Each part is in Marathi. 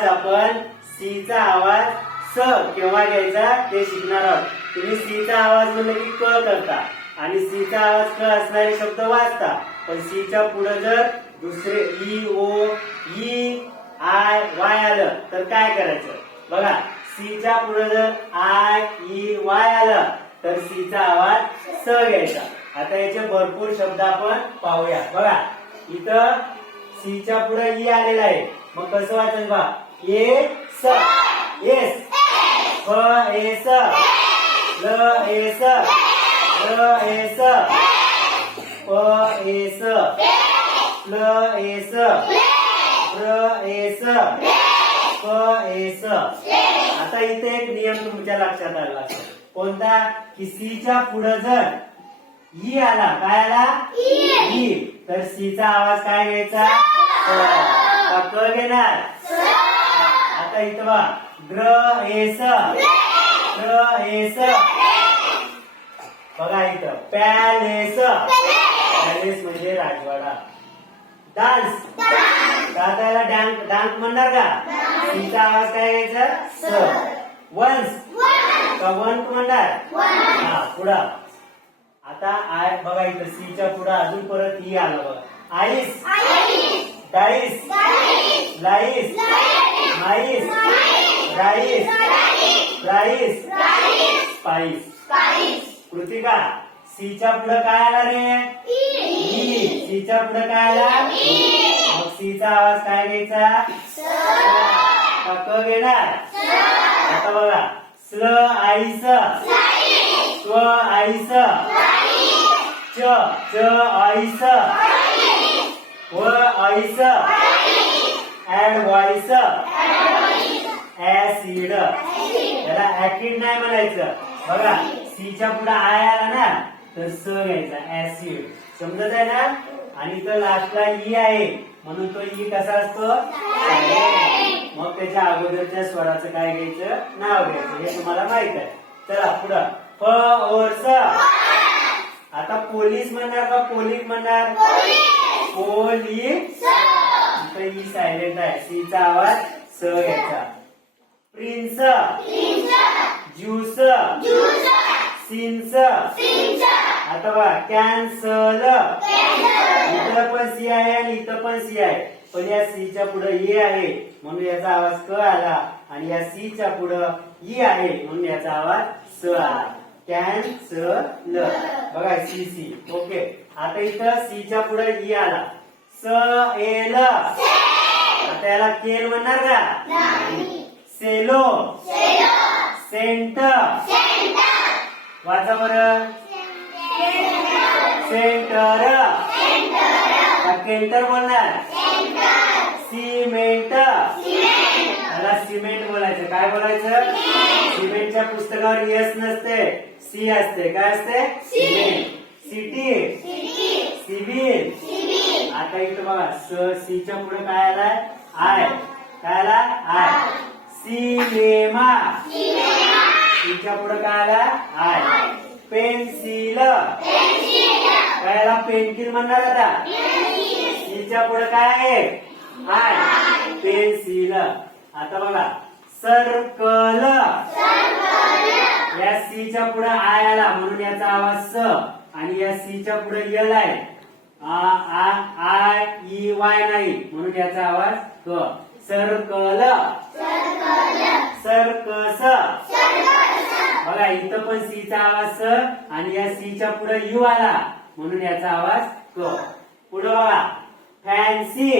आज आपण सी चा आवाज स केव्हा घ्यायचा ते शिकणार आहोत. तुम्ही सी चा आवाज म्हणलं की क करता आणि सी चा आवाज क असणारे शब्द वाचता. पण सी च्या पुढे जर दुसरे E O E I Y आलं तर काय करायचं? बघा सी च्या पुढे जर आय ई वाय आलं तर सी चा आवाज स घ्यायचा. आता याचे भरपूर शब्द आपण पाहूया. बघा इथं सी च्या पुढे ई e आलेला आहे. मग कसं वाचायचं बा? ए स एस फ ए स ल ए स ल ए स प ए स ल ए स र ए स प ए स आता इथे एक नियम तुमच्या लक्षात आला कोणता? की सी च्या पुढे जर ई आला काय आला? ई. तर सी चा आवाज काय घ्यायचा? क घेणार? आता इथं बा ग्र ए स ग्र ए स बघा इथं पॅलेस। पॅलेस म्हणजे राजवाडा. डान्स. दादाला डान्स डान्स म्हणणार का? सीचा आवाज काय घ्यायचा स वन्स का वन म्हणणार? हा पुढं. आता आय बघा इथं सीच्या पुढं अजून परत ई आला बघा. Ice. Dice lice. Mice. Rice. Rice. Spice. Kritika सीच्या पुढं काय आला रे? ई. सीच्या पुढे काय आला? मग सीचा आवाज काय घ्यायचा? क घेणार? आता बघा. स्ल आईस. स्व आईस. च च आईस. व ऐस ऍड वाईस ऍसिड त्याला ऍसिड नाही म्हणायचं. बघा सीच्या पुढे आय आला ना तर स घ्यायचा ऍसिड समजत आहे ना? आणि तर लास्टला ई आहे. म्हणून तो ई कसा असतो? मग त्याच्या अगोदरच्या स्वराचं काय घ्यायचं? नाव घ्यायचं. हे तुम्हाला माहीत आहे. चला पुढं. प ओरस स. आता पोलीस म्हणणार का पोलीस म्हणणार? पोलीस इथं ई सायलेंट आहे. सीचा आवाज स घ्यायचा प्रिन्स. ज्यूस. सिन्स आता बघा कॅन्सल इथं पण सी आहे आणि इथं पण सी आहे. पण या सीच्या पुढे ए आहे म्हणून याचा आवाज क आला. आणि या सीच्या पुढे ई आहे म्हणून याचा आवाज स आला. कॅन्सल बघा सी सी. ओके आता इथं सीच्या पुढे ई आला. स एल आता याला केल म्हणणार का? सेलो. सेंट वाचा बरं. सेंटर. केंटर बोलणार. सिमेंट. त्याला सिमेंट बोलायचं. काय बोलायचं? सिमेंटच्या पुस्तकावर यस नसते. सी असते. काय असते? सिमेंट. सिटी. सिव्हिल. आता इथं बघा स सीच्या पुढे काय आलाय? आय. काय आला आय. सिनेमा. सीच्या पुढे काय आला आय. पेन्सिल काय आला? पेन्सिल म्हणणार आता? सीच्या पुढे काय आहे? आय. पेन्सिल आता बघा सर्कल. या सीच्या पुढे आय आला म्हणून याचा आवाज स. आणि या सीच्या पुढे यल आहे. आ- आ- आय ई वाय नाही. म्हणून याचा आवाज क सर्कल. सर्कस. बघा इथं पण सीचा आवाज स आणि या सीच्या पुढे यू आला. म्हणून याचा आवाज क पुढे बघा. फॅन्सी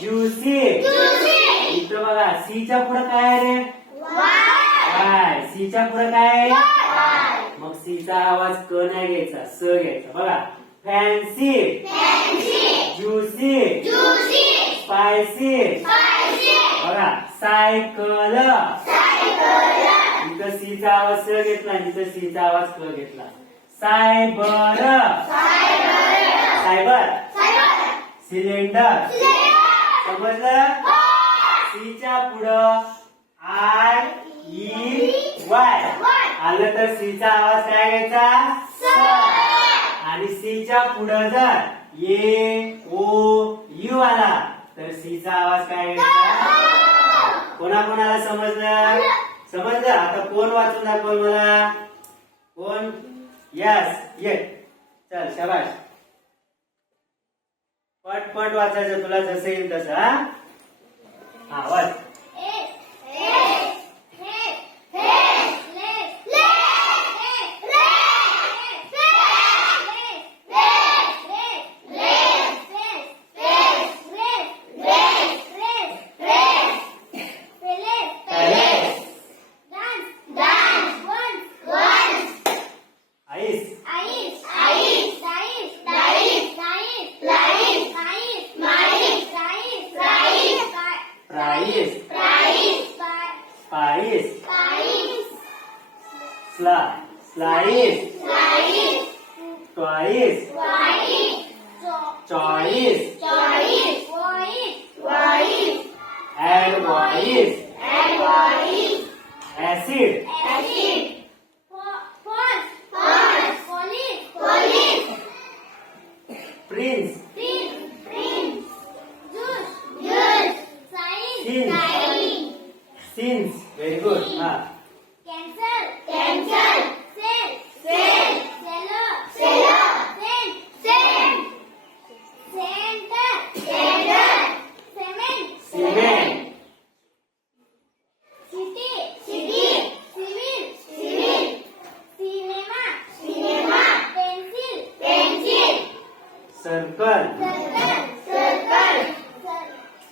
ज्युसी इथं बघा सीच्या पुढे काय आहे रे? वाय सीच्या पुढे काय आहे? मग सीचा आवाज क नाही घ्यायचा स घ्यायचा. बघा. फॅन्सी ज्युसी स्पायसी बघा. सायकल इथं सीचा आवाज स घेतला इथं सीचा आवाज क घेतला. सायबर सायबर सिलेंडर समजलं? सीच्या पुढं आय ई वाय आलं तर सीचा आवाज काय घ्यायचा स. आणि सीच्या पुढं जर ए ओ यू आला तर सीचा आवाज काय घ्यायचा कोणाकोणाला समजलं? समजलं? आता कोण वाचून दाखव मला? कोण? यस ये चल शाबाश पट पट वाचायचं तुला जसं येईल तसं हा? हा वाच. प्राईस पाईस स्ला slice twice choice advice acid Since, since, Very good. Ah. Cancel. Cancel. since, Center. Center. Cement. Cement. City. City. Civil. Civil. Cinema. Cinema. Pencil. Pencil. Circle. Circle.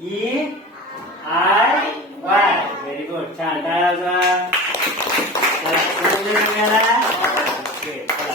E I Y. Very good. Chant. Okay.